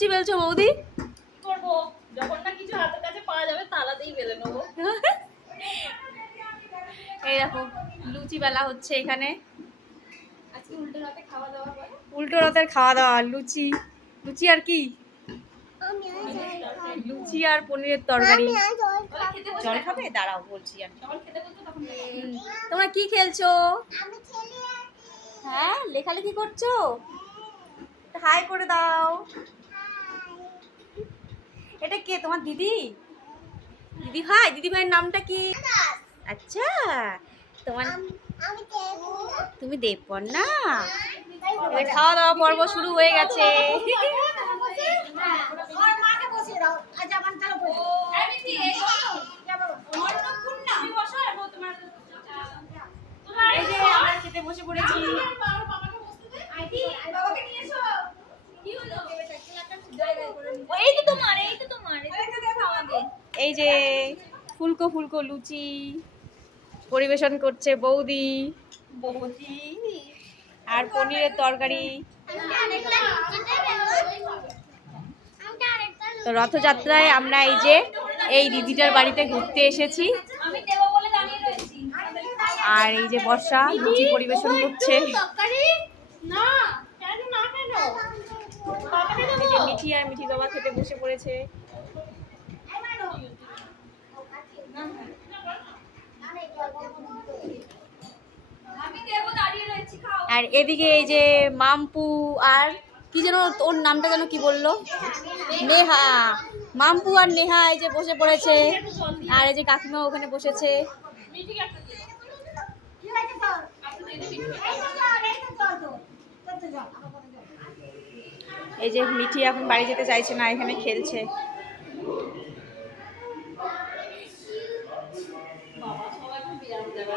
লুচি বেলছো বৌদি? করব। যখন না কিছু হাতের কাছে পাওয়া যাবে তালাতেই বেলে নেব। এই দেখো লুচি বেলা হচ্ছে এখানে। উল্টো রাতে খাওয়া দাওয়া লুচি। লুচি আর কি? লুচি আর পনিরের তরকারি। জল খাবে। দাঁড়াও বলছি তোমরা কি খেলছো? হ্যাঁ লেখালেখি করছ? হাই করে দাও। এটা কে? তোমার দিদি? দিদি ভাই? দিদি ভাইয়ের নামটা কি? আচ্ছা তোমার তুমি দেবপর না খাওয়া দাওয়া পর্ব শুরু হয়ে গেছে। আমি কি এই বসো। অন্নপূর্ণা। তুমি বসো, এবং তোমার তোমরা এই যে আমরা খেতে বসে পড়েছি বাবার বাবাকে বসতে দে। বাবাকে নিয়ে এসো। কি হলো? ও, এই তো তোমার এই তো তোমার এই তো দেখো আমাকে এই যে ফুলকো ফুলকো লুচি পরিবেশন করছে বৌদি। বৌদি। আর পনিরের তরকারি। তো রথযাত্রায় আমরা এই যে এই দিদিটার বাড়িতে ঘুরতে এসেছি। আর এই যে বর্ষা লুচি পরিবেশন করছে। মিঠি আর মিঠি বাবা খেতে বসে পড়েছে। আর এদিকে এই যে মাম্পু আর কি যেন ওর নামটা যেন কি বলল? নেহা। মাম্পু আর নেহা এই যে বসে পড়েছে। আর এই যে কাকিমা ওখানে বসেছে। এই যে মিঠি এখন বাড়ি যেতে চাইছে না, এখানে খেলছে বাবা সবাইকে বিরাম দেবে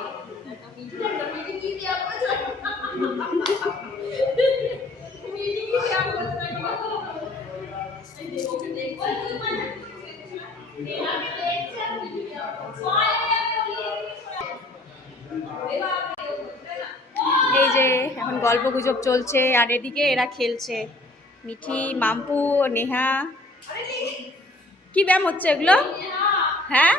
একটা মিঠি একটা মিঠি কি দেওয়া বলছো মিঠি কি দেওয়া বলছো এই যে ওকে দেখছ আমি দেখছি আর মিঠি দেওয়া বলছো এই যে, এখন গল্প গুজব চলছে, আর এদিকে এরা খেলছে। মিঠি, মাম্পু, নেহা। কি ব্যায়াম হচ্ছে এগুলো? হ্যাঁ?